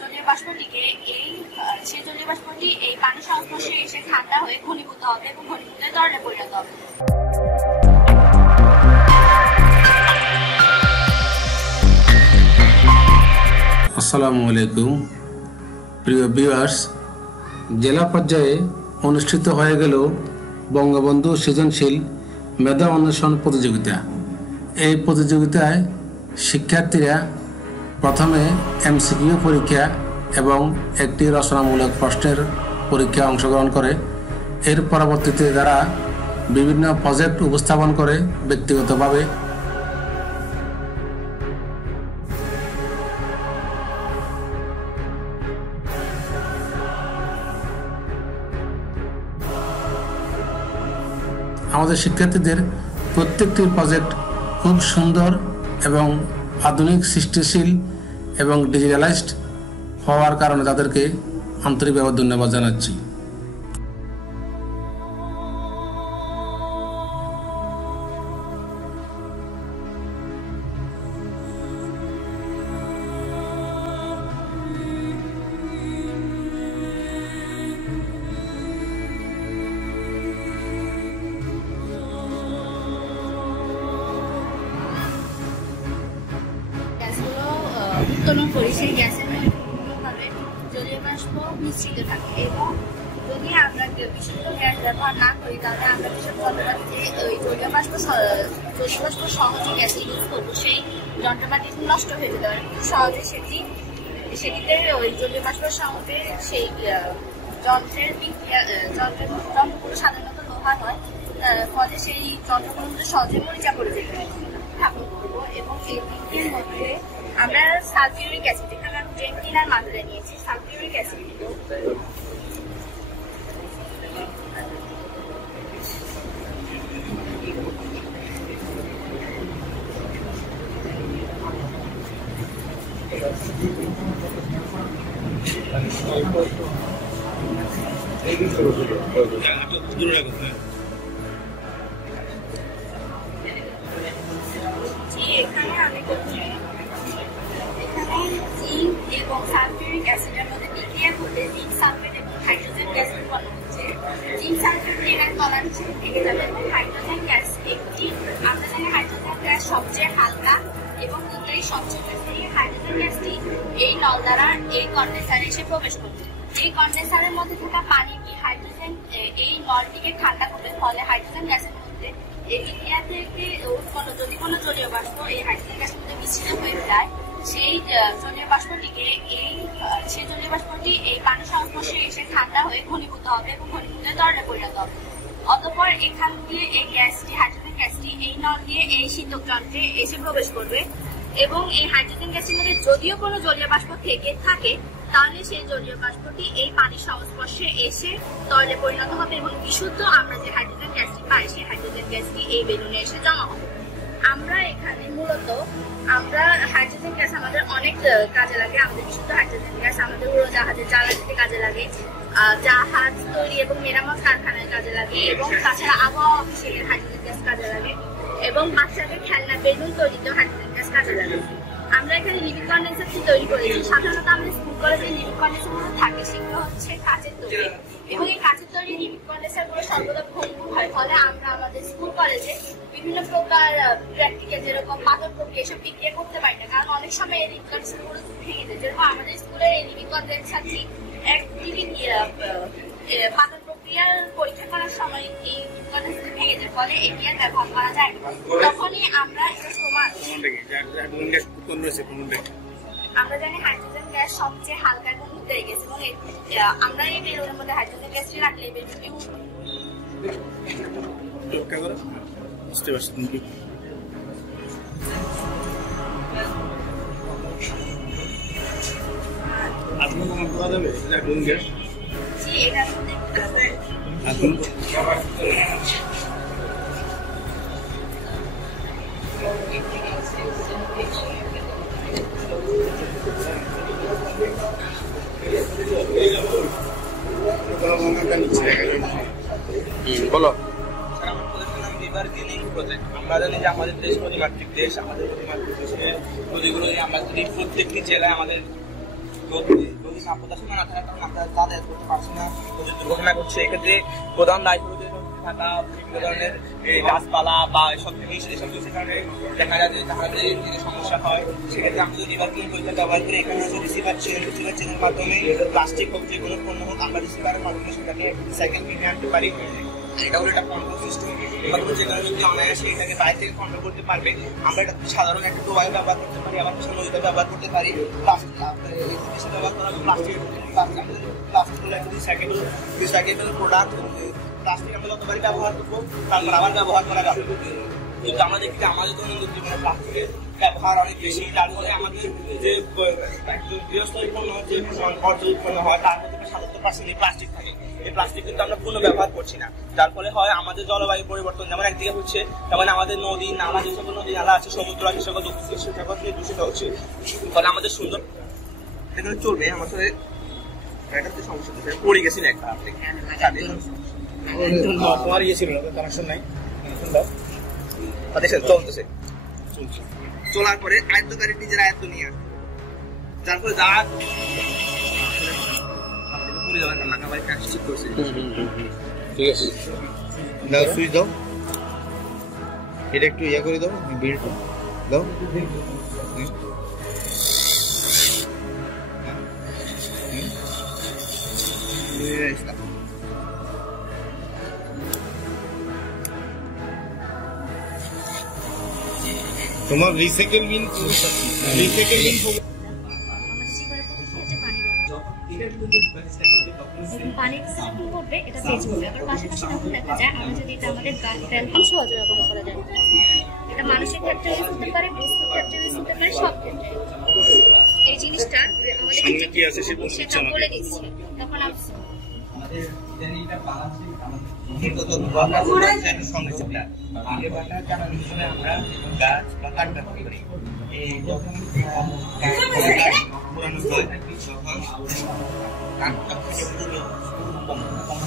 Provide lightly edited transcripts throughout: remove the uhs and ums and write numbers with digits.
জলীয় বাষ্পটিকে সেই জলীয় বাষ্পটি এই পানির সংস্পর্শে এসে ঠান্ডা হয়ে ঘনীভূত হবে এবং ঘনীভূত হয়ে তরলে পরিণত হবে। আসসালামু আলাইকুম প্রিয় ভিউয়ার্স, জেলা পর্যায়ে অনুষ্ঠিত হয়ে গেল বঙ্গবন্ধু সৃজনশীল মেধা অন্বেষণ প্রতিযোগিতা। এই প্রতিযোগিতায় শিক্ষার্থীরা প্রথমে এমসিকিউ পরীক্ষা এবং একটি রচনামূলক প্রশ্নের পরীক্ষায় অংশগ্রহণ করে। এর পরবর্তীতে তারা বিভিন্ন প্রজেক্ট উপস্থাপন করে ব্যক্তিগতভাবে। আমাদের শিক্ষার্থীদের প্রত্যেকটি প্রজেক্ট খুব সুন্দর এবং আধুনিক, সৃষ্টিশীল এবং ডিজিটালাইজড হওয়ার কারণে তাদেরকে আন্তরিকভাবে ধন্যবাদ জানাচ্ছি। উত্তোলন করি, সেই গ্যাসের মধ্যে সম্পূর্ণভাবে জলীয় বাষ্প মিশ্রিত থাকে এবং যদি আমরা বিশুদ্ধ গ্যাস ব্যবহার না করি তাহলে আমরা যেসব যন্ত্রপাতিতে ওই জলীয় বাষ্প সহজে গ্যাস ইউজ করবো সেই যন্ত্রপাতি নষ্ট হয়ে যেতে পারে। খুব সহজে সেটিতে ওই জলীয় বাষ্পের সঙ্গে সেই যন্ত্রগুলো সাধারণত লোহা হয়, ফলে সেই যন্ত্রগুলো সহজে মরিচা পড়ে যেতে স্থাপন করবো। এবং এই তিনটির মধ্যে আমরা সালফিউরিক অ্যাসিড, এখানে আমি 20 আর মাত্রা নিয়েছি সালফিউরিক অ্যাসিড। এখানে আমি জিঙ্ক এবং সালফিউরিক অ্যাসিডের মধ্যে বিক্রিয়া ঘটে জিঙ্ক সালফেট এবং হাইড্রোজেন গ্যাস উৎপন্ন হচ্ছে। জিঙ্ক সালফেট এখানে তলার হিসেবে থেকে যাবে এবং হাইড্রোজেন গ্যাস আমরা জানি হাইড্রোজেন গ্যাস সবচেয়ে হালকা এবং দুটোই সবচেয়ে বেশি। হাইড্রোজেন গ্যাসটি এই নল দ্বারা এই কন্ডেন্সারে এসে প্রবেশ করবে। এই কন্ডেন্সারের মধ্যে থাকা পানিটি হাইড্রোজেন এই নলটিকে ঠান্ডা করবে, ফলে হাইড্রোজেন গ্যাসের মধ্যে এই বিক্রিয়া থেকে উৎপন্ন যদি কোনো জলীয় বাষ্প এই হাইড্রোজেন গ্যাসের মধ্যে মিশ্রিত হয়ে যায়, সেই জলীয় বাষ্পটিকে সেই জলীয় বাষ্পটি এই পানির সংস্পর্শে এসে ঠান্ডা হয়ে ঘনীভূত হবে এবং ঘনীভূত হয়ে তরলে পরিণত হবে। অতঃপর এখান দিয়ে এই গ্যাসটি, হাইড্রোজেন গ্যাসটি এই নল দিয়ে এই শীতক যন্ত্রে এসে প্রবেশ করবে এবং এই হাইড্রোজেন গ্যাসের মধ্যে যদিও কোনো জলীয় বাষ্প থেকে থাকে তাহলে সেই জলীয় বাষ্পটি এই পানির সংস্পর্শে এসে তরলে পরিণত হবে এবং বিশুদ্ধ আমরা যে হাইড্রোজেন গ্যাসটি পাই সেই হাইড্রোজেন গ্যাসটি এই বেলুনে এসে জমা হবে। আমরা এখানে মূলত হাইড্রোজেন গ্যাস আমাদের অনেক কাজে লাগে। আমাদের বিশুদ্ধ হাইড্রোজেন গ্যাস আমাদের উড়োজাহাজের জ্বালানিতে কাজে লাগে, জাহাজ তৈরি এবং মেরামত কারখানায় কাজে লাগে এবং তাছাড়া আবহাওয়া অফিসে হাইড্রোজেন গ্যাস কাজে লাগে এবং বাচ্চাদের খেলনা বেলুন তৈরিতেও হাইড্রোজেন গ্যাস কাজে লাগে। আমরা এখানে লিভিং কন্ডেন্সারটি তৈরি করেছি। সাধারণত আমাদের স্কুল কলেজে লিভিং কন্ডেন্সারগুলো থাকে, সেগুলো হচ্ছে কাঁচের তৈরি এবং এই কাঁচের তৈরি লিভিং কন্ডেন্সারগুলো সর্বদা ভঙ্গুর হয়, ফলে আমরা আমাদের স্কুল কলেজে বিভিন্ন প্রকার প্র্যাকটিক্যাল যেরকম পাথর প্রক্রিয়া এসব বিক্রিয়া করতে পারি না, কারণ অনেক সময় এই লিভিং কন্ডেন্সারগুলো ভেঙে যায়। যেরকম আমাদের স্কুলের এই লিভিং কন্ডেন্সারটি পাথর প্রক্রিয়ার পরীক্ষা করার সময় এই লিভিং কন্ডেন্সারটি ভেঙে যায়, ফলে এটি আর ব্যবহার করা যায় না। তখনই আমরা আমরা জানি হাইড্রোজেন গ্যাস সবচেয়ে হালকা এবং উঠে গেছে এবং আমরা এই বেলুনের মধ্যে হাইড্রোজেন গ্যাসটি রাখলে এই বেলুনটি বুঝতে পারছেন কি? আপনার কোনো পাওয়া যাবে হাইড্রোজেন গ্যাস? জি, এটার মধ্যে এখন বলো। আমরা জানি যে আমাদের দেশ নদীমাতৃক দেশ, আমাদের নদীমাতৃক দেশে নদীগুলো আমরা যদি প্রত্যেকটি জেলায় আমাদের যদি সাম্প্রদায়িক সীমা না থাকে তখন আমরা যাতায়াত করতে পারছি না, প্রচুর দুর্ঘটনা ঘটছে। এক্ষেত্রে প্রধান দায়িত্ব থাকা বিভিন্ন ধরনের গাছপালা বা এসব জিনিসের কারণে দেখা যায় যে তাহলে সমস্যা হয়। সেক্ষেত্রে আমরা যদি রিভার ক্লিন পরিষ্কার ব্যবহার করে এখানে হচ্ছে রিসিভার চেনের মাধ্যমে প্লাস্টিক হোক যে কোনো পণ্য হোক আমরা রিসিভারের মাধ্যমে সেটাকে রিসাইকেল কিনে আনতে পারি। এটা হলো একটা কন্ট্রোল সিস্টেম, যেখানে যদি অনায়াসে এটাকে বাইরে থেকে কন্ট্রোল করতে পারবে। আমরা এটা সাধারণ একটা ডোবায় ব্যবহার করতে পারি, আবার নদীতে ব্যবহার করতে পারি। প্লাস্টিক ব্যবহার করা প্লাস্টিক হলো একটা রিসাইকেল প্রোডাক্ট। প্লাস্টিক আমরা যতবারই ব্যবহার করবো তারপর আবার ব্যবহার করা যাবে। কিন্তু আমরা দেখি যে আমাদের দৈনন্দিন জীবনে প্লাস্টিকের ব্যবহার অনেক বেশি, যার ফলে আমাদের যে গৃহস্থ উৎপন্ন যে বর্জ্য উৎপন্ন হয় তার মধ্যে ৭০% প্লাস্টিক থাকে। এই প্লাস্টিক কিন্তু আমরা পুনঃ ব্যবহার করছি না, যার ফলে হয় আমাদের জলবায়ু পরিবর্তন যেমন একদিকে হচ্ছে, তেমন আমাদের নদী নালা যে সকল নদী নালা আছে, সমুদ্র আছে, সকল দূষিত হচ্ছে। ফলে আমাদের সুন্দর এখানে চলবে। আমার সাথে একটা সমস্যা পড়ে গেছিল একটা তোমার ইয়ে ছিল কানেকশন নাই, দেখেন চলতেছে। চলার পরে আয়ত্তকারী নিজের আয়ত্ত নিয়ে আসবে, যার ফলে যা পড়ে যাওয়ার কারণ না বাড়ি কাজ ঠিক করছে। ঠিক আছে, দাও সুইচ দাও, এটা একটু ইয়ে করে দাও, বিলটা দাও। তোমার রিসাইকেল বিন পানির কি করবে, এটা পেজ করবে। আবার পাশাপাশি যখন দেখা যায় আমরা যদি এটা আমাদের ব্যালকন সহজে ব্যবহার করা যায়, এটা মানুষের ক্ষেত্রে ইউজ হতে পারে, বস্তুর ক্ষেত্রে ইউজ হতে পারে, সব ক্ষেত্রে এই জিনিসটা আমাদের কি আছে সেটা বলে দিচ্ছে। তখন আমরা গাছ বা কাঠ ব্যবহার করি।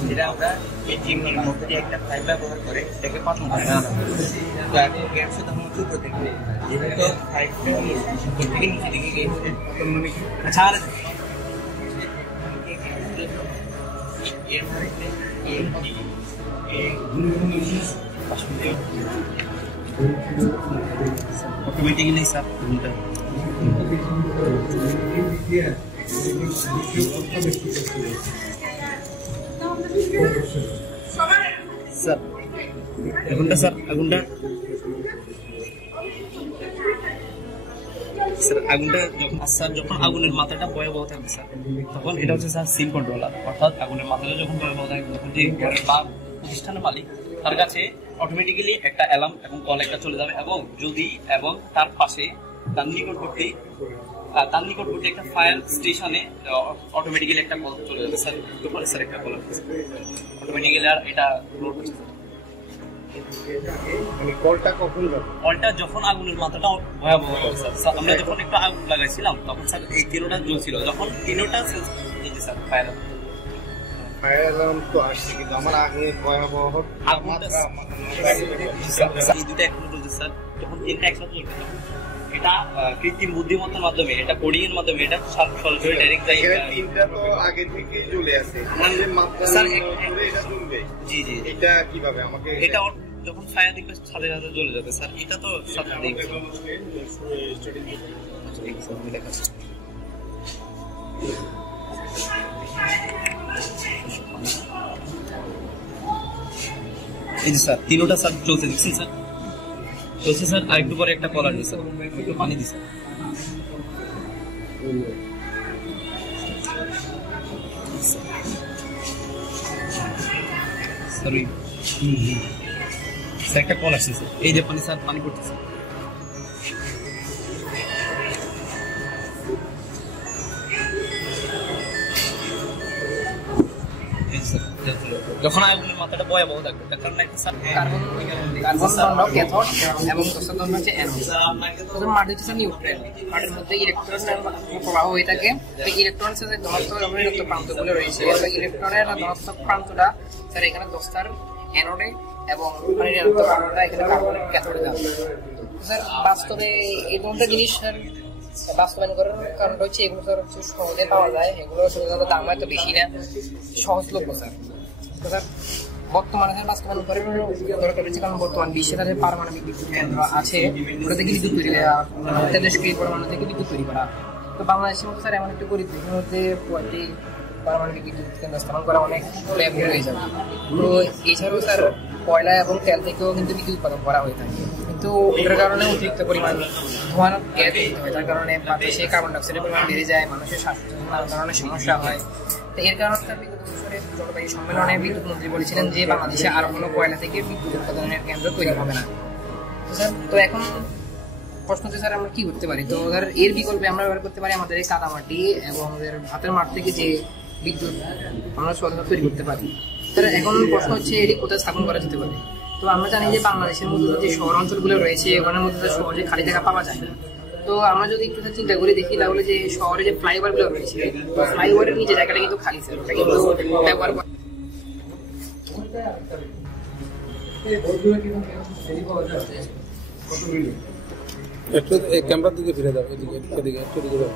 যেটা আমরা এই চিমনির মধ্যে একটা পাইপ ব্যবহার করে এটাকে পাঠানো হয় না, গ্যাসে তখন চুপড়ে দেখবে যেহেতু পাইপটা থেকে নিচে দিকে গিয়েছে। অটোমেটিক্যালি স্যার স্যার আগুনটা স্যার আগুনটা স্যার আগুনটা যখন আগুনের মাথাটা ভয়াবহ থাকবে স্যার, তখন এটা হচ্ছে স্যার সিম কন্ট্রোলার, অর্থাৎ আগুনের মাথাটা যখন ভয়াবহ থাকবে তখন যে ঘরের বা প্রতিষ্ঠানের মালিক তার কাছে অটোমেটিক্যালি একটা অ্যালার্ম এবং কল একটা চলে যাবে, এবং তার পাশে তার নিকটবর্তী একটা ফায়ার স্টেশনে অটোমেটিক্যালি একটা কল চলে যাবে স্যার। একটু পরে স্যার একটা কল আসবে অটোমেটিক্যালি, আর এটা লোড হচ্ছে কলটা যখন আগুনের মাথাটা ভয়াবহ হবে স্যার। আমরা যখন একটু আগুন লাগাইছিলাম তখন স্যার এই তিনোটা জ্বলছিল, যখন তিনোটা স্যার ফায়ার অ্যালার্ম তো আসছে, কিন্তু আমার আগুনের ভয়াবহ এই দুটো এখনো চলছে স্যার। যখন তিনটা একসাথে চলবে এটা কৃত্রিম বুদ্ধিমত্তার মাধ্যমে, এটা কোডিং এর মাধ্যমে এটা সরাসরি ডাইরেক্ট যায়। তিনটা তো আগে থেকে চলে আসে স্যার, এটা চলবে। জি জি, এটা কিভাবে আমাকে এটা যখন ফায়ার দিবে সাথে সাথে চলে যাবে স্যার, এটা তো সাথে দেখবে। এই যে স্যার তিনোটা স্যার চলছে, দেখছেন স্যার চলছে স্যার। আর একটু পরে একটা কল আসবে স্যার, একটু পানি দিই স্যার। স্যার একটা কল আসছে স্যার, এই যে পানি স্যার, পানি পড়তেছে। যখন আগুনের মাথাটা ভয়াবহ থাকবে তার কারণে একটা স্যার কার্বন দণ্ড ক্যাথোড এবং দশার দণ্ড হচ্ছে অ্যানোড। প্রথম মাটি হচ্ছে নিউট্রেন, মাটির মধ্যে ইলেকট্রনের প্রবাহ হয়ে থাকে। ইলেকট্রনের সাথে ধনাত্মক এবং ঋণাত্মক প্রান্তগুলো রয়েছে। ইলেকট্রনের ধনাত্মক প্রান্তটা স্যার এখানে দশটার অ্যানোডে এবং ঋণাত্মক প্রান্তটা এখানে কার্বনের ক্যাথোডে যাবে। স্যার বাস্তবে এই দুটো জিনিস স্যার বাস্তবায়ন করার কারণটা হচ্ছে এগুলো স্যার হচ্ছে সহজে পাওয়া যায়, এগুলো সাধারণত দাম এত বেশি না, সহজলভ্য স্যার। তো স্যার বর্তমানে বাস্তবায়ন করার দরকার রয়েছে, কারণ বর্তমান বিশ্বে তাদের পারমাণবিক বিদ্যুৎ কেন্দ্র আছে, ওটা থেকে বিদ্যুৎ তৈরি তেজস্ক্রিয় পরমাণু থেকে বিদ্যুৎ তৈরি করা। তো বাংলাদেশের মধ্যে স্যার এমন একটা গরিব দেশের মধ্যে পারমাণবিক বিদ্যুৎ কেন্দ্র স্থাপন করা অনেক ব্যয়বহুল হয়ে যাবে। তো এছাড়াও স্যার কয়লা এবং তেল থেকেও কিন্তু বিদ্যুৎ উৎপাদন করা হয়ে থাকে, কিন্তু এটার কারণে অতিরিক্ত পরিমাণ ধোঁয়ার গ্যাস হয়, যার কারণে বাতাসে কার্বন ডাইঅক্সাইডের পরিমাণ বেড়ে যায়, মানুষের স্বাস্থ্য নানা ধরনের সমস্যা হয়। তো এর কারণে বিগত বছরের জলবায়ু সম্মেলনে বিদ্যুৎ মন্ত্রী বলেছিলেন যে বাংলাদেশে আর কোনো কয়লা থেকে বিদ্যুৎ উৎপাদনের কেন্দ্র তৈরি হবে না। তো স্যার তো এখন প্রশ্ন হচ্ছে স্যার আমরা কি করতে পারি? তো স্যার এর বিকল্পে আমরা ব্যবহার করতে পারি আমাদের এই কাদামাটি এবং আমাদের ভাতের মাঠ থেকে যে বিদ্যুৎ আমরা সহজে তৈরি করতে পারি। স্যার এখন প্রশ্ন হচ্ছে এটি কোথায় স্থাপন করা যেতে পারে? তো আমরা জানি যে বাংলাদেশের মধ্যে যে শহর অঞ্চলগুলো রয়েছে ওখানের মধ্যে সহজে খালি জায়গা পাওয়া যায় না। তো আমরা যদি একটু চিন্তা করে দেখি তাহলে যে শহরে যে ফ্লাইওভার গুলো রয়েছে, ফ্লাইওভারের নিচে জায়গাটা কিন্তু খালি স্যার, ওটা কিন্তু ব্যবহার করা একটু ক্যামেরার দিকে ফিরে যাও, এদিকে এদিকে একটু দিকে যাও।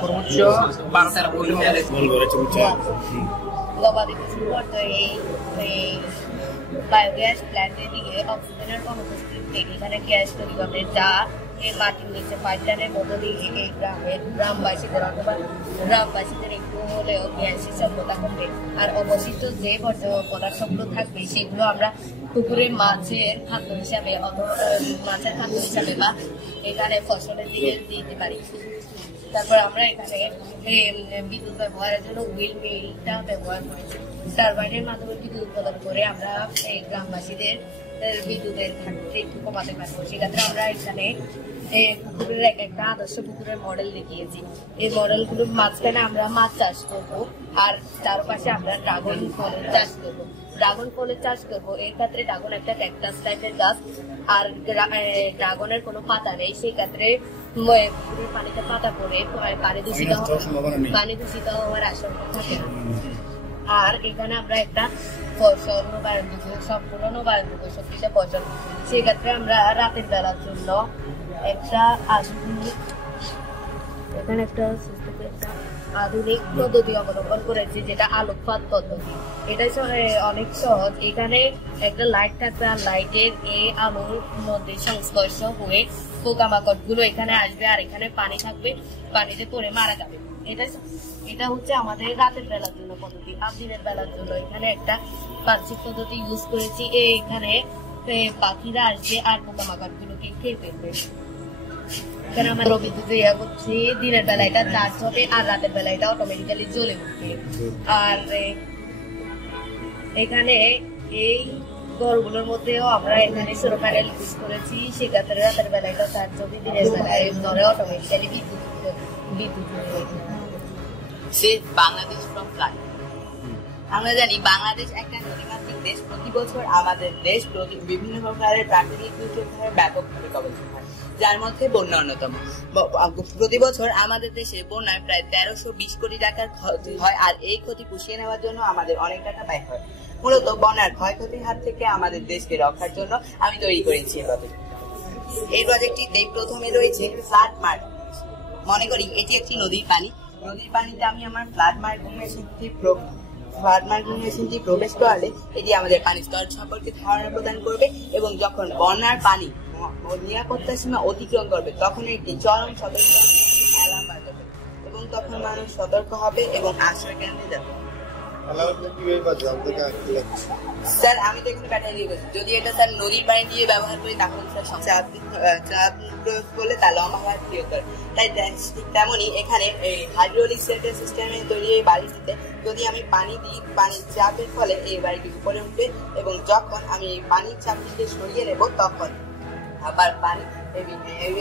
সর্বোচ্চ 12-13 কোটি গবাদি পশুর বায়োগ্যাস প্ল্যান্টের দিকে অক্সিজেনের অনুপস্থিতিতে এখানে গ্যাস তৈরি হবে, যা এই মাটির নিচে পাইপলাইনের মধ্য দিয়ে এই গ্রামবাসীদের অথবা গ্রামবাসীদের একটু হলেও গ্যাসের স্বল্পতা কমবে। আর অবশিষ্ট যে পদার্থগুলো থাকবে সেগুলো আমরা পুকুরে মাছের খাদ্য হিসাবে অথবা মাছের খাদ্য হিসাবে বা এখানে ফসলের দিকে দিতে পারি। তারপর আমরা এখানে বিদ্যুৎ ব্যবহারের জন্য হুইল মিলটা ব্যবহার করেছি। টারবাইনের মাধ্যমে বিদ্যুৎ উৎপাদন করে আমরা এই গ্রামবাসীদের বিদ্যুতের ঘাটতি একটু কমাতে পারবো। সেক্ষেত্রে আমরা এখানে পুকুরের একটা আদর্শ পুকুরের মডেল দেখিয়েছি। এই মডেলগুলোর মাঝখানে আমরা মাছ চাষ করবো, আর চারপাশে আমরা ড্রাগন ফলের চাষ করবো। ড্রাগন ফলের চাষ করবো, এর ক্ষেত্রে ড্রাগন একটা ক্যাকটাস টাইপের গাছ, আর ড্রাগনের কোনো পাতা নেই। সেই ক্ষেত্রে পুকুরের পানিতে পাতা পড়ে পানি দূষিত হওয়ার আশঙ্কা থাকে না। আর এখানে আমরা একটা ফসল সম্পূর্ণ নবায়নযোগ্য শক্তিতে ফসল, সেক্ষেত্রে আমরা রাতের বেলার জন্য একটা আধুনিক পদ্ধতি অবলম্বন করেছি, যেটা আলোকপাত পদ্ধতি। এটা অনেক সহজ। এখানে একটা লাইট থাকবে, আর লাইটের এই আলোর মধ্যে সংস্পর্শ হয়ে পোকামাকড় গুলো এখানে আসবে, আর এখানে পানি থাকবে, পানিতে পড়ে মারা যাবে। এটা হচ্ছে আমাদের রাতের বেলার জন্য পদ্ধতি। আর দিনের বেলার জন্য এখানে একটা বাহ্যিক পদ্ধতি ইউজ করেছি। এখানে পাখিরা আসবে আর পোকামাকড় গুলোকে খেয়ে ফেলবে। এখানে আমরা বিদ্যুৎ ইয়া করছি, দিনের বেলা এটা চার্জ হবে আর রাতের বেলা এটা অটোমেটিক্যালি জ্বলে উঠবে। আর এখানে এই ঘরগুলোর মধ্যেও আমরা এখানে সৌর প্যানেল ইউজ করেছি, সেক্ষেত্রে রাতের বেলা এটা চার্জ হবে, দিনের বেলায় ঘরে অটোমেটিক্যালি বিদ্যুৎ বাংলাদেশ ফ্রম ফ্লাড। আমরা জানি বাংলাদেশ একটা নদীমাতৃক দেশ। প্রতি বছর আমাদের দেশ বিভিন্ন প্রকারের প্রাকৃতিক দুর্যোগের ব্যাপকভাবে কবলিত হয়, যার মধ্যে বন্যা অন্যতম। প্রতি বছর আমাদের দেশে বন্যায় প্রায় 1320 কোটি টাকার ক্ষতি হয়, আর এই ক্ষতি পুষিয়ে নেওয়ার জন্য আমাদের অনেক টাকা ব্যয় হয়। মূলত বন্যার ক্ষয়ক্ষতির হাত থেকে আমাদের দেশকে রক্ষার জন্য আমি তৈরি করেছি এই প্রজেক্টটিতে প্রথমে রয়েছে ফ্লাড মার্ক। মনে করি এটি একটি নদীর পানি। নদীর পানিতে আমি আমার ফ্লাড মার্কিং মেশিনটি প্রবেশ করালে এটি আমাদের পানির স্তর সম্পর্কে ধারণা প্রদান করবে, এবং যখন বন্যার পানি নিরাপত্তা সীমা অতিক্রম করবে তখন একটি চরম সতর্ক অ্যালার্ম বাজাবে, এবং তখন মানুষ সতর্ক হবে এবং আশ্রয় কেন্দ্রে যাবে। স্যার আমি তো এখানে ব্যাটারি দিয়ে করছি। যদি এটা স্যার নদীর পানি দিয়ে ব্যবহার করি তাহলে স্যার চাপ প্রয়োগ করলে তা লম্বা হওয়ার প্রয়োগ করে। তাই ঠিক তেমনই এখানে হাইড্রোলিক সেটের সিস্টেমে তৈরি এই বাড়িটিতে যদি আমি পানি দিই, পানির চাপের ফলে এই বাড়িটি উপরে উঠবে, এবং যখন আমি এই পানির চাপটিকে সরিয়ে নেব তখন আবার পানি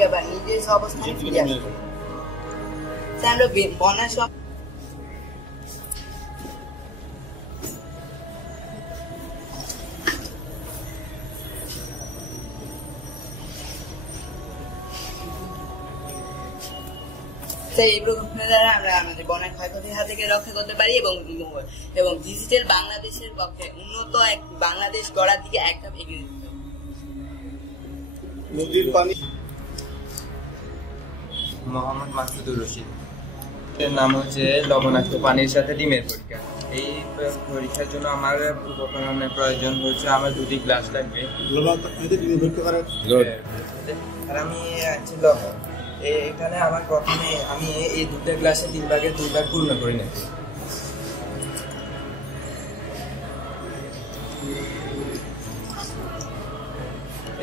আবার নিজের অবস্থানে ফিরে আসবে। স্যার আমরা বন্যার সময় এই প্রকল্পের দ্বারা আমরা আমাদের বনের ক্ষয়ক্ষতির হাত থেকে রক্ষা করতে পারি এবং ডিজিটাল বাংলাদেশের পক্ষে উন্নত এক বাংলাদেশ গড়ার দিকে এক ধাপ এগিয়ে যেতে হবে। নদীর পানি। মোহাম্মদ মাসুদুর রশিদ, এর নাম হচ্ছে লবণাক্ত পানির সাথে ডিমের পরীক্ষা। এই পরীক্ষার জন্য আমার উপকরণের প্রয়োজন হচ্ছে, আমার 2টি গ্লাস লাগবে। আর আমি আছি লবণ। এখানে আমার প্রথমে আমি এই 2টা গ্লাসে 3 ভাগের 2 ভাগ পূর্ণ করে নেব।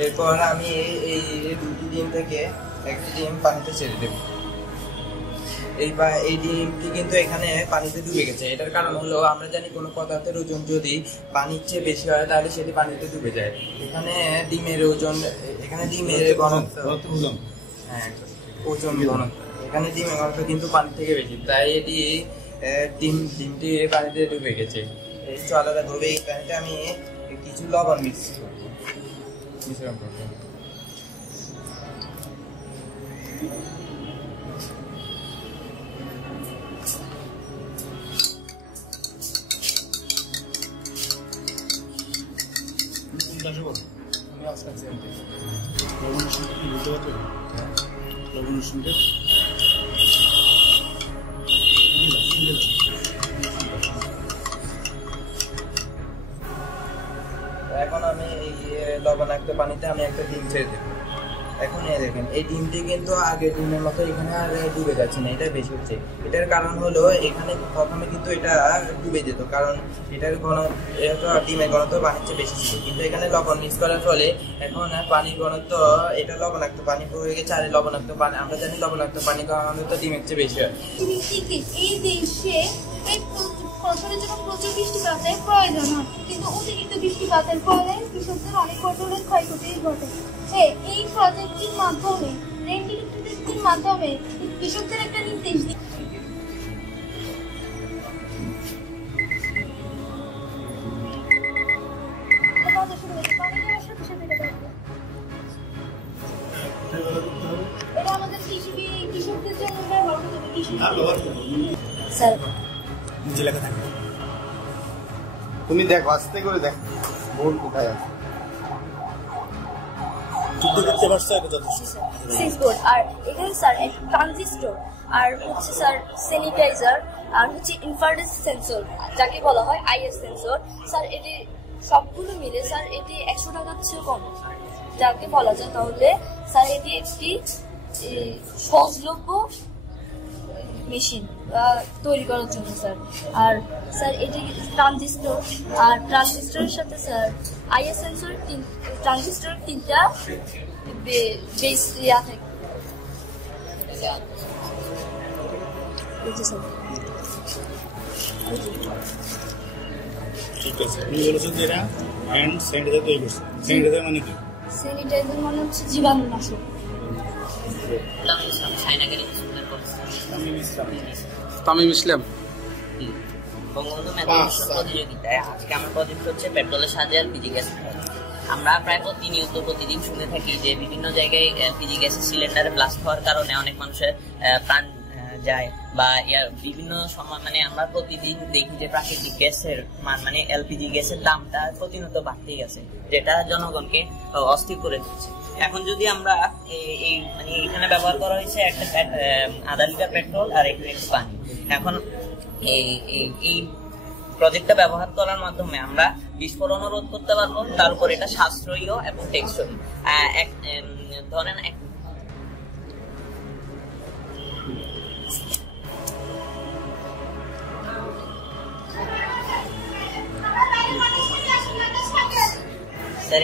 এরপর আমি এই 2টি ডিম থেকে 1টি ডিম পানিতে ছেড়ে দেব। এই ডিমটি কিন্তু এখানে পানিতে ডুবে গেছে। এটার কারণ হলো আমরা জানি কোনো পদার্থের ওজন যদি পানির চেয়ে বেশি হয় তাহলে সেটি পানিতে ডুবে যায়। এখানে ডিমের ওজন, এখানে ডিমের ঘনত্ব, হ্যাঁ ওজন ঘনত্ব, এখানে ডিমের ঘনত্ব কিন্তু পানি থেকে বেশি, তাই এটি ডিমটি পানিতে ডুবে গেছে। এই আলাদাভাবে এই পানিতে আমি কিছু লবণ মিশ্রণ করব। এখন আমি এই লবণাক্ত পানিতে আমি একটা ডিম ছেড়ে দেবো। এখন দেখেন এই ডিমটি কিন্তু আগের ডিমের মতো এখানে আর ডুবে যাচ্ছে না, এটা বেশি হচ্ছে। এটার কারণ হলো এখানে প্রথমে কিন্তু এটা ডুবে যেত, কারণ এটার ডিমের ঘনত্ব পানির চেয়ে বেশি ছিল, কিন্তু এখানে লবণ মিক্স করার ফলে এখন পানির ঘনত্ব, এটা লবণাক্ত পানি হয়ে গেছে। আর লবণাক্ত পানি, আমরা জানি লবণাক্ত পানি ঘনত্ব ডিমের চেয়ে বেশি হয়। এই দেশে ফসলের জন্য প্রচুর বৃষ্টিপাতের প্রয়োজন হয়, কিন্তু অতিরিক্ত বৃষ্টিপাতের ফলে কৃষকদের অনেক ফসলের ক্ষয়ক্ষতি ঘটে। এই প্রজেক্টটির মাধ্যমে, রেইন ইলেকট্রিসিটির মাধ্যমে কৃষকদের একটা নির্দেশ দিই। এটা আমাদের কৃষকদের জন্য ব্যবহার করতে হবে। স্যার নিচে লেখা থাকে, তুমি দেখো আস্তে করে দেখো বোর্ড কোথায় আছে। আর এখানে স্যার ট্রানজিস্টর আর হচ্ছে স্যার স্যানিটাইজার আর হচ্ছে ইনফ্রারেড সেন্সর, যাকে বলা হয় আইএস সেন্সর। স্যার এটি সবগুলো মিলে স্যার এটি 100 টাকার চেয়ে কম, যাকে বলা যায় তাহলে স্যার এটি একটি সহজলভ্য মেশিন তৈরি করার জন্য স্যার। আর স্যার এটি ট্রানজিস্টর, আর ট্রানজিস্টরের সাথে স্যার আইএস সেন্সর, ট্রানজিস্টরের 3টা বেস ইয়া থাকে। ঠিক আছে, আপনি বলেছেন যে এটা হ্যান্ড স্যানিটাইজার তৈরি করছে। স্যানিটাইজার মানে কি? স্যানিটাইজার মানে হচ্ছে জীবাণুনাশক। তামিম ইসলাম। বঙ্গবন্ধু মেধা প্রতিযোগিতায় আজকে আমার প্রজেক্ট হচ্ছে পেট্রোলের সাহায্যে এলপিজি গ্যাস। আমরা প্রায় প্রতিদিন শুনে থাকি যে বিভিন্ন জায়গায় এলপিজি গ্যাসের সিলিন্ডারে ব্লাস্ট হওয়ার কারণে অনেক মানুষের প্রাণ যায়, বা বিভিন্ন সময় মানে আমরা প্রতিদিন দেখি যে প্রাকৃতিক গ্যাসের মানে এলপিজি গ্যাসের দামটা প্রতিনিয়ত বাড়তেই আছে, যেটা জনগণকে অস্থির করে দিচ্ছে। এখন যদি আমরা এই মানে এখানে ব্যবহার করা হয়েছে একটা 1/2 লিটার পেট্রোল আর একটু পানি। এখন এই প্রজেক্টটা ব্যবহার করার মাধ্যমে আমরা বিস্ফোরণ রোধ করতে পারবো, তার উপর এটা সাশ্রয়ী এবং টেকসই। ধরেন স্যার